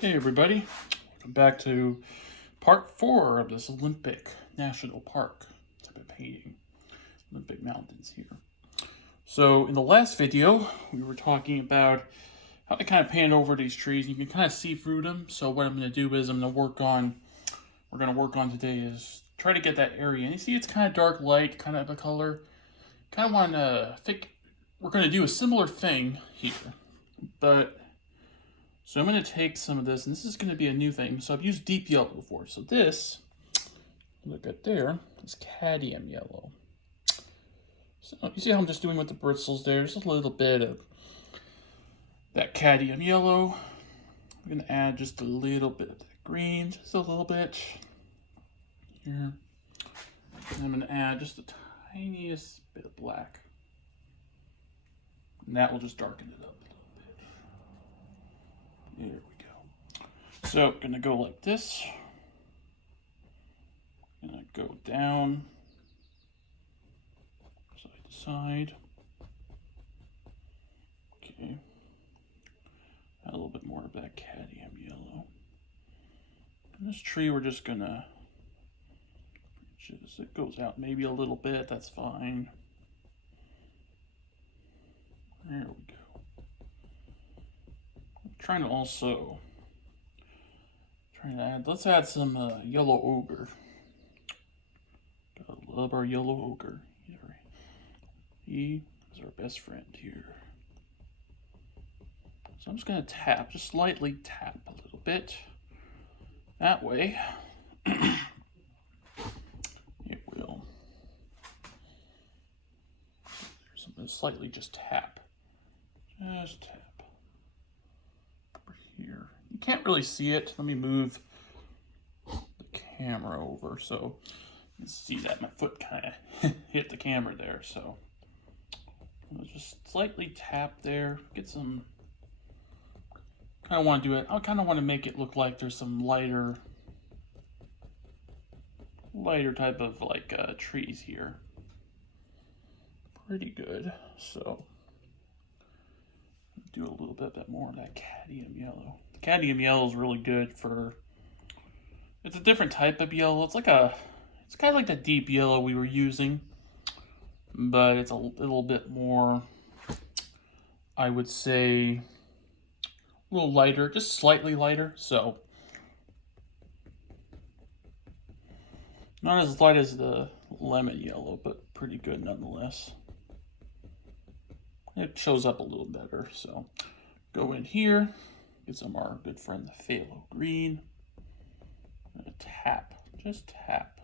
Hey everybody, welcome back to part 4 of this Olympic National Park type of painting. Olympic Mountains here. So in the last video, we were talking about how to kind of pan over these trees. You can kind of see through them. So what I'm going to do is we're going to work on today is try to get that area. And you see it's kind of dark light, kind of a color. Kind of want to think we're going to do a similar thing here, but so I'm going to take some of this, and this is going to be a new thing. So I've used deep yellow before. So this, look at there, is cadmium yellow. So you see how I'm just doing with the bristles there? Just a little bit of that cadmium yellow. I'm going to add just a little bit of that green, just a little bit here. And I'm going to add just the tiniest bit of black. And that will just darken it up a little bit. There we go. So I'm going to go like this. Gonna go down, side to side. Okay. Add a little bit more of that cadmium yellow. And this tree we're just gonna, it goes out maybe a little bit, that's fine. There we go. I'm trying to also, let's add some yellow ochre. Gotta love our yellow ochre. He is our best friend here. So I'm just gonna tap, just slightly tap a little bit. That way, it will. So I'm gonna slightly just tap. Just tap. Over here. You can't really see it. Let me move the camera over so you can see that my foot kind of hit the camera there. So I'll just slightly tap there. Get some. I want to do it. I kind of want to make it look like there's some lighter type of like trees here. Pretty good. So do a little bit more of that cadmium yellow. The cadmium yellow is really good for. It's a different type of yellow. It's kind of like the deep yellow we were using, but it's a little bit more. I would say a little lighter, just slightly lighter. So not as light as the lemon yellow, but pretty good nonetheless. It shows up a little better. So go in here, get some of our good friend the phthalo green. I'm gonna tap, just tap.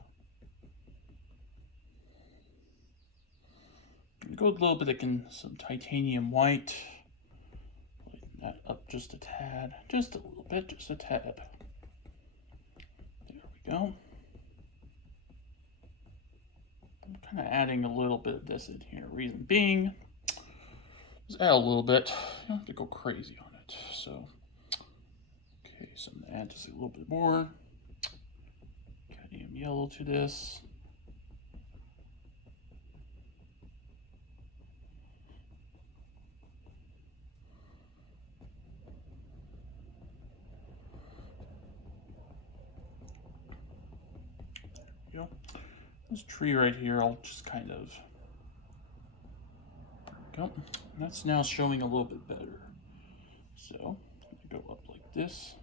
Go a little bit of some titanium white. Lighten that up just a tad, just a little bit, just a tad. There we go. I'm kind of adding a little bit of this in here. Reason being, just add a little bit. You don't have to go crazy on it. So, okay, so I'm gonna add just a little bit more cadmium yellow to this. There we go. This tree right here, I'll just kind of. There we go. That's now showing a little bit better. So, I'm gonna go up like this.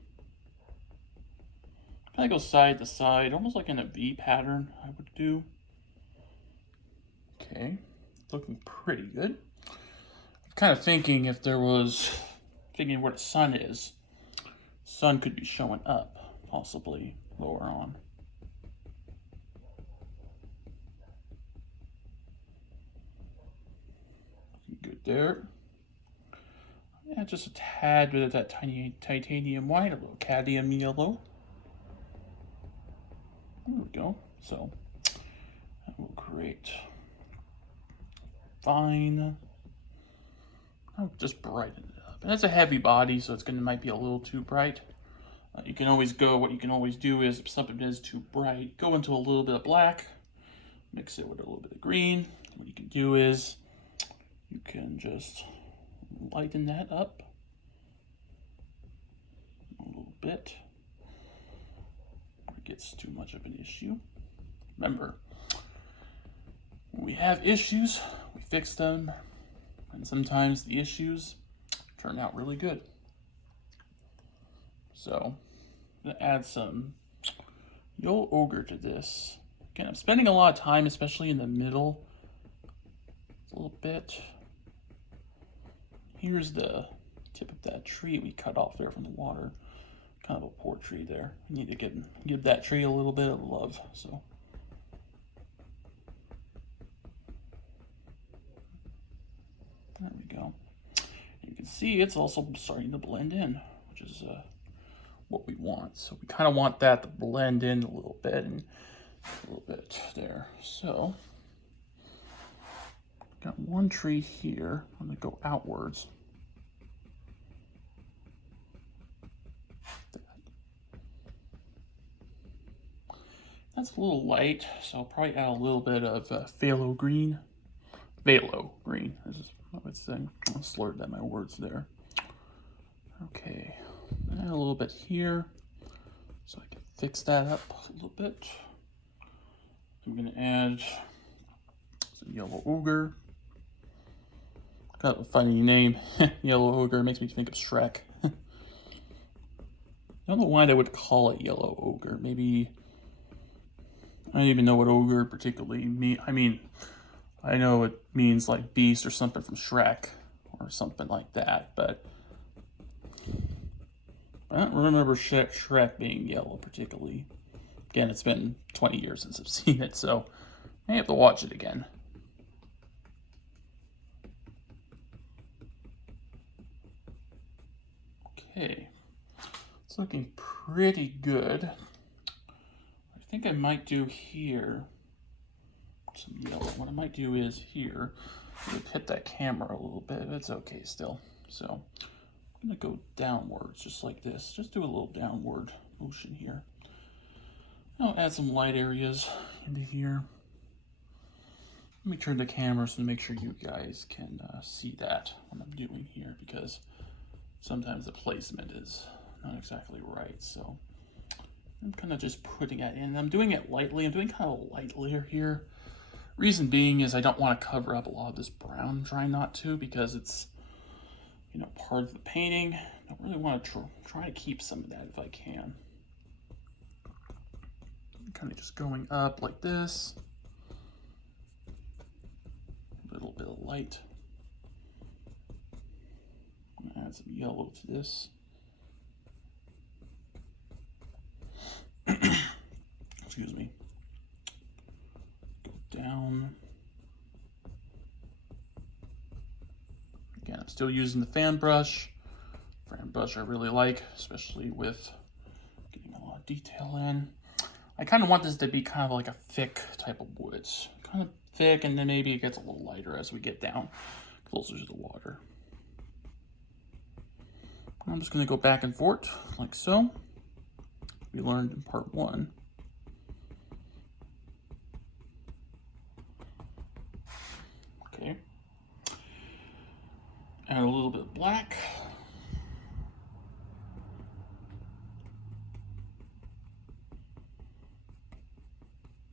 Kind of go side to side, almost like in a V pattern I would do. Okay, looking pretty good. I'm kind of thinking if there was, thinking where the sun is, sun could be showing up, possibly lower on. Looking good there. Yeah, just a tad bit of that tiny titanium white, a little cadmium yellow. There we go. So that will create fine. I'll just brighten it up. And it's a heavy body, so it's might be a little too bright. You can always go. What you can always do is, if something is too bright, go into a little bit of black, mix it with a little bit of green. What you can do is you can just lighten that up a little bit. bit. It gets too much of an issue. Remember, when we have issues, we fix them, and sometimes the issues turn out really good. So, I'm going to add some Yellow Ochre to this. Again, I'm spending a lot of time, especially in the middle, a little bit. Here's the tip of that tree we cut off there from the water. Kind of a poor tree there. I need to give that tree a little bit of love. So there we go. You can see it's also starting to blend in, which is what we want. So we kind of want that to blend in a little bit and a little bit there. So got one tree here. I'm going to go outwards. That's a little light, so I'll probably add a little bit of phthalo green. Phthalo green. This is what it's saying. I slurred that my words there. Okay, add a little bit here, so I can fix that up a little bit. I'm gonna add some Yellow Ochre. Got a funny name, Yellow Ochre. Makes me think of Shrek. I don't know why they would call it Yellow Ochre. Maybe I don't even know what ogre particularly mean. I mean, I know it means like beast or something from Shrek or something like that, but I don't remember Shrek being yellow particularly. Again, it's been 20 years since I've seen it, so I have to watch it again. Okay, it's looking pretty good. I think I might do here some yellow. What I might do is here, hit that camera a little bit. It's okay still. So I'm gonna go downwards just like this. Just do a little downward motion here. I'll add some light areas into here. Let me turn the camera so to make sure you guys can see that what I'm doing here, because sometimes the placement is not exactly right. So I'm kind of just putting it in. I'm doing it lightly. I'm doing kind of a light layer here. Reason being is I don't want to cover up a lot of this brown. I'm trying not to, because it's, you know, part of the painting. I don't really want to try to keep some of that if I can. I'm kind of just going up like this. A little bit of light. I'm going to add some yellow to this. Excuse me. Go down. Again, I'm still using the fan brush. Fan brush I really like, especially with getting a lot of detail in. I kind of want this to be kind of like a thick type of wood. Kind of thick, and then maybe it gets a little lighter as we get down closer to the water. I'm just going to go back and forth like so. We learned in part 1. Okay. Add a little bit of black.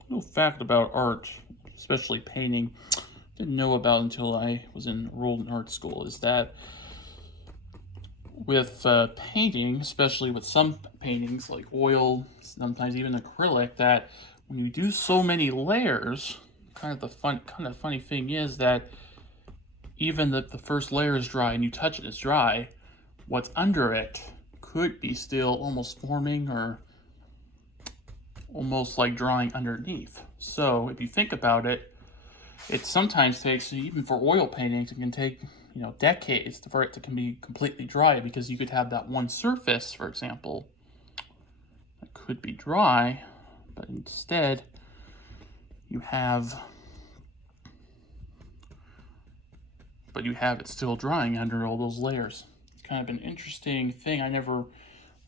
Little fact about art, especially painting, didn't know about until I was enrolled in art school, is that with painting, especially with some paintings like oil, sometimes even acrylic, that when you do so many layers, kind of the funny thing is that even if the first layer is dry and you touch it, it's dry, what's under it could be still almost forming or almost like drying underneath. So if you think about it, it sometimes takes, even for oil paintings, it can take, you know, decades for it to be completely dry, because you could have that one surface, for example, that could be dry, but instead you have it still drying under all those layers. It's kind of an interesting thing I never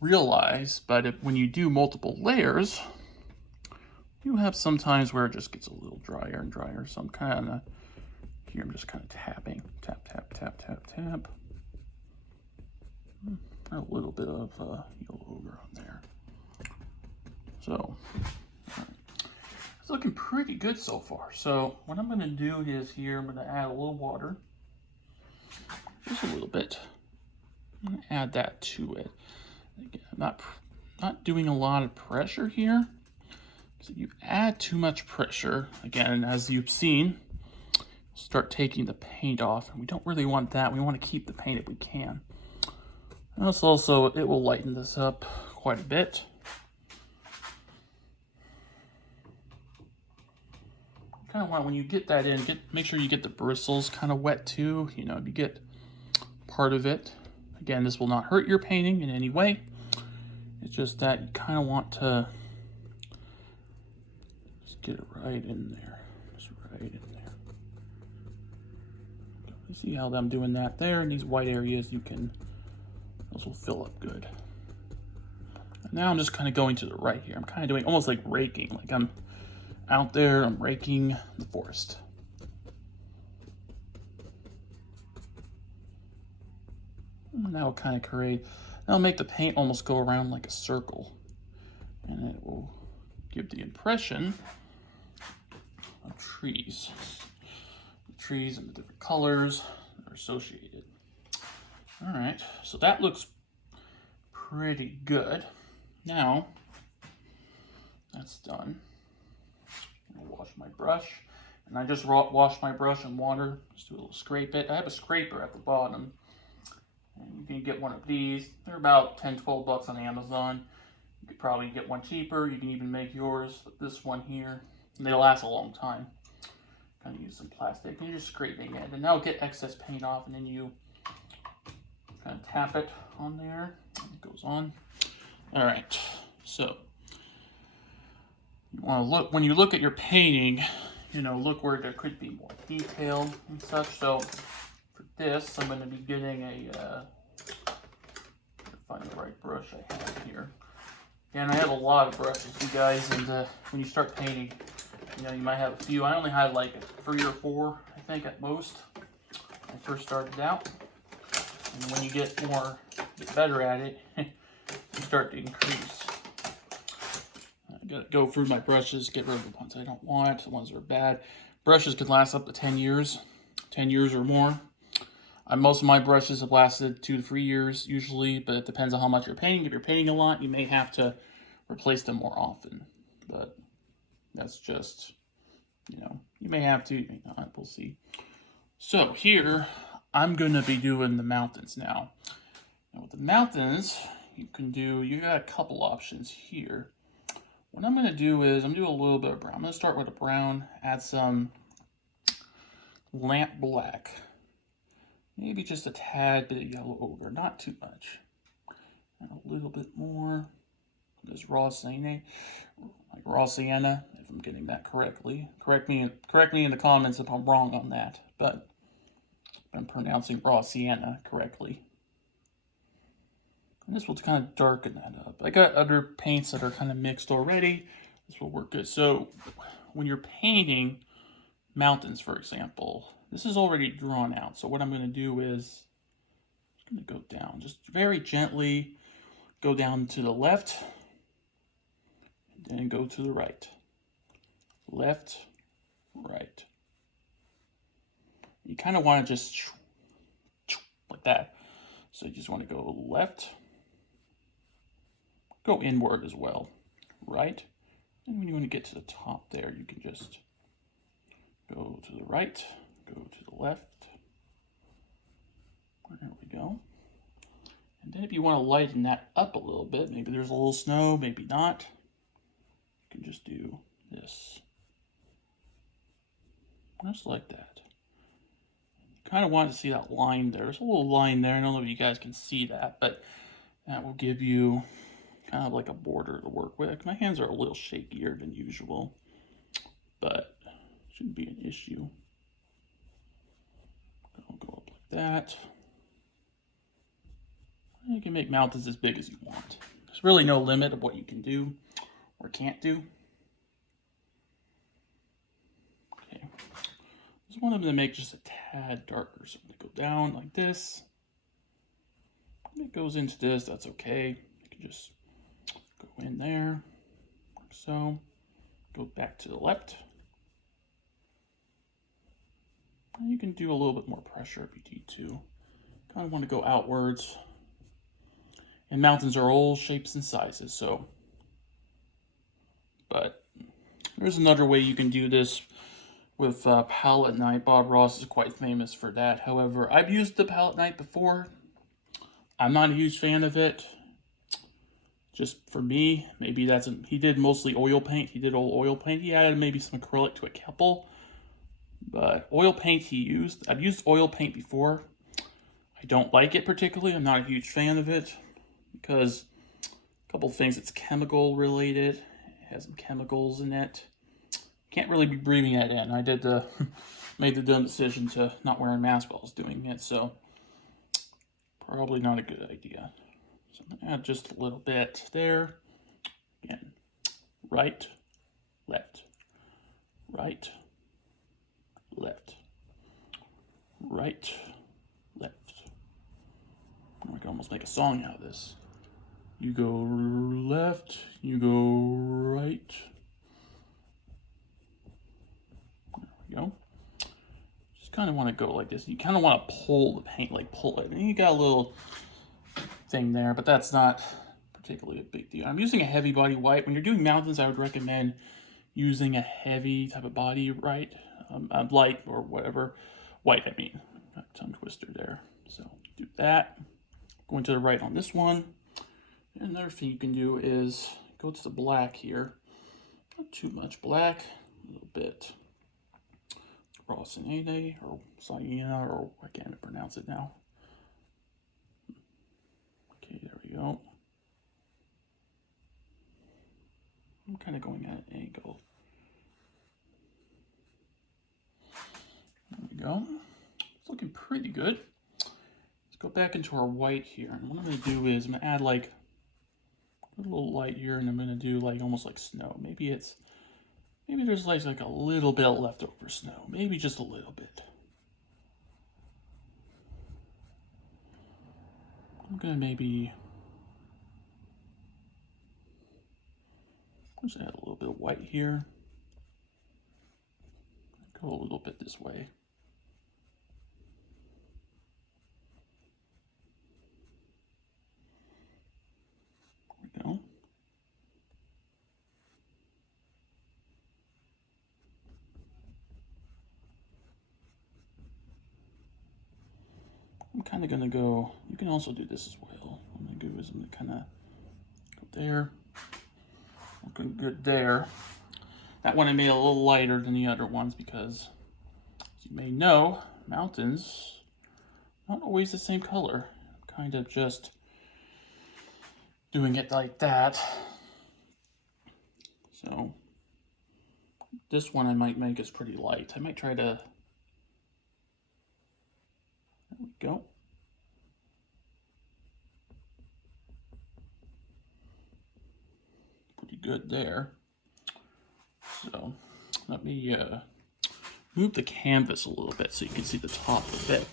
realized, but when you do multiple layers, you have some times where it just gets a little drier and drier. So I'm kind of, here I'm just kind of tapping, tap, tap, tap, tap, tap. A little bit of yellow ochre on there. So, it's looking pretty good so far. So, what I'm going to do is here, I'm going to add a little water. Just a little bit. I'm going to add that to it. Again, I'm not doing a lot of pressure here. So you add too much pressure, again, as you've seen, start taking the paint off, and we don't really want that. We want to keep the paint if we can. And it's also, it will lighten this up quite a bit. Kind of want, when you get that in, make sure you get the bristles kind of wet too. You know, you get part of it. Again, this will not hurt your painting in any way. It's just that you kind of want to just get it right in there. Just right in there. You see how I'm doing that there? In these white areas, those will fill up good. And now I'm just kind of going to the right here. I'm kind of doing almost like raking, like I'm out there, I'm raking the forest. And that will kind of that'll make the paint almost go around like a circle. And it will give the impression of trees. The trees and the different colors are associated. All right, so that looks pretty good. Now, that's done. I'm gonna wash my brush. And I just washed my brush in water. Just do a little scrape it. I have a scraper at the bottom. And you can get one of these. They're about 10, 12 bucks on Amazon. You could probably get one cheaper. You can even make yours. But this one here, and they last a long time. Kind of use some plastic. And you're just scraping it. And that'll get excess paint off. And then you kind of tap it on there. And it goes on. All right. So, you want to look, when you look at your painting, you know, look where there could be more detail and such. So, for this, I'm going to be getting find the right brush I have here. And I have a lot of brushes, you guys, and when you start painting, you know, you might have a few. I only had like 3 or 4, I think, at most, when I first started out. And when you get better at it, you start to increase. I gotta go through my brushes, get rid of the ones I don't want, the ones that are bad. Brushes could last up to 10 years or more. Most of my brushes have lasted 2 to 3 years usually, but it depends on how much you're painting. If you're painting a lot, you may have to replace them more often. But that's just, you know, you may have to, you may not, we'll see. So here, I'm going to be doing the mountains now. Now with the mountains, you got a couple options here. What I'm going to do is, I'm doing a little bit of brown. I'm going to start with a brown, add some lamp black. Maybe just a tad bit of yellow ochre, not too much. And a little bit more. There's raw sienna, if I'm getting that correctly. Correct me in the comments if I'm wrong on that, but I'm pronouncing raw sienna correctly. And this will kind of darken that up. I got other paints that are kind of mixed already. This will work good. So when you're painting mountains, for example, this is already drawn out. So what I'm going to do is I'm going to go down, just very gently go down to the left, and then go to the right. Left, right. You kind of want to just like that. So you just want to go left, go inward as well, right. And when you want to get to the top there, you can just go to the right, go to the left. There we go. And then if you want to lighten that up a little bit, maybe there's a little snow, maybe not, you can just do this. Just like that. Kind of want to see that line there. There's a little line there. I don't know if you guys can see that, but that will give you kind of like a border to work with. My hands are a little shakier than usual, but shouldn't be an issue. I'll go up like that. You can make mountains as big as you want. There's really no limit of what you can do or can't do. Okay. Just want them to make just a tad darker. So I'm going to go down like this. When it goes into this, that's okay. You can just go in there, like so. Go back to the left. And you can do a little bit more pressure if you need to. Kind of want to go outwards. And mountains are all shapes and sizes, so. But there's another way you can do this with palette knife. Bob Ross is quite famous for that. However, I've used the palette knife before. I'm not a huge fan of it. Just for me, maybe he did mostly oil paint. He did all oil paint. He added maybe some acrylic to a couple. But oil paint I've used oil paint before. I don't like it particularly. I'm not a huge fan of it because a couple of things. It's chemical related. It has some chemicals in it. Can't really be breathing that in. I did made the dumb decision to not wear a mask while I was doing it, so probably not a good idea. So I'm gonna add just a little bit there. Again, right, left, right, left, right, left. I can almost make a song out of this. You go left, you go right. There we go. Just kind of want to go like this. You kind of want to pull the paint, like pull it. And you got a little thing there, but that's not particularly a big deal. I'm using a heavy body white. When you're doing mountains, I would recommend using a heavy type of body, right? Light or whatever. White, I mean. Tongue twister there. So do that. Going to the right on this one. And another thing you can do is go to the black here. Not too much black. A little bit Rocinante or Sienna, or I can't even pronounce it now. Okay, there we go. I'm kind of going at an angle. There we go. It's looking pretty good. Let's go back into our white here. And what I'm going to do is I'm going to add like a little light here, and I'm going to do like almost like snow. Maybe there's like a little bit left over snow. Maybe just a little bit. I'm going to maybe just add a little bit of white here. Go a little bit this way. There we go. I'm kind of going to go, you can also do this as well. What I'm going to do is I'm going to kind of go there. Looking good there. That one I made a little lighter than the other ones because, as you may know, mountains not always the same color. I'm kind of just doing it like that. So this one I might make is pretty light. I might try to, there we go. Pretty good there. So let me move the canvas a little bit so you can see the top of it.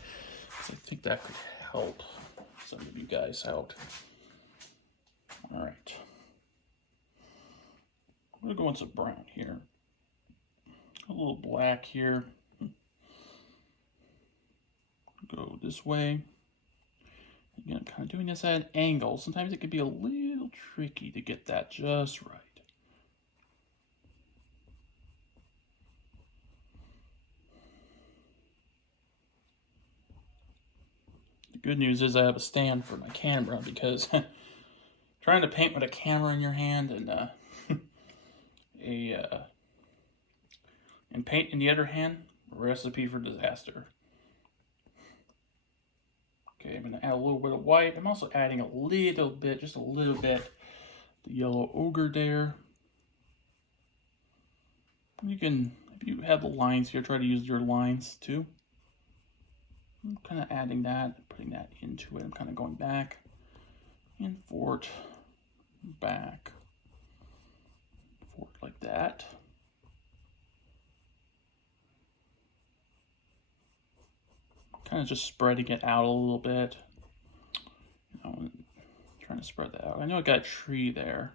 I think that could help some of you guys out. All right. I'm going to go into brown here. A little black here. Go this way. Again, I'm kind of doing this at an angle. Sometimes it can be a little tricky to get that just right. The good news is I have a stand for my camera because trying to paint with a camera in your hand and and paint in the other hand, recipe for disaster. Okay, I'm going to add a little bit of white. I'm also adding a little bit, just a little bit, the yellow ochre there. You can, if you have the lines here, try to use your lines too. I'm kind of adding that, putting that into it. I'm kind of going back and forth, back, forth like that. Kind of just spreading it out a little bit. I'm trying to spread that out. I know I got a tree there.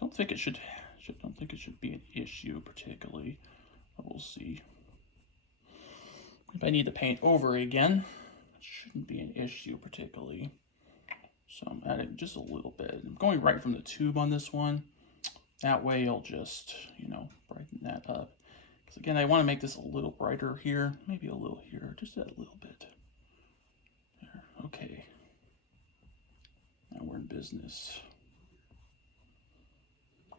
Don't think it should be an issue particularly, but we'll see. If I need to paint over again, it shouldn't be an issue particularly. So I'm adding just a little bit. I'm going right from the tube on this one. That way it'll just, you know, brighten that up. Because again, I want to make this a little brighter here. Maybe a little here, just that little bit. There. Okay. Now we're in business.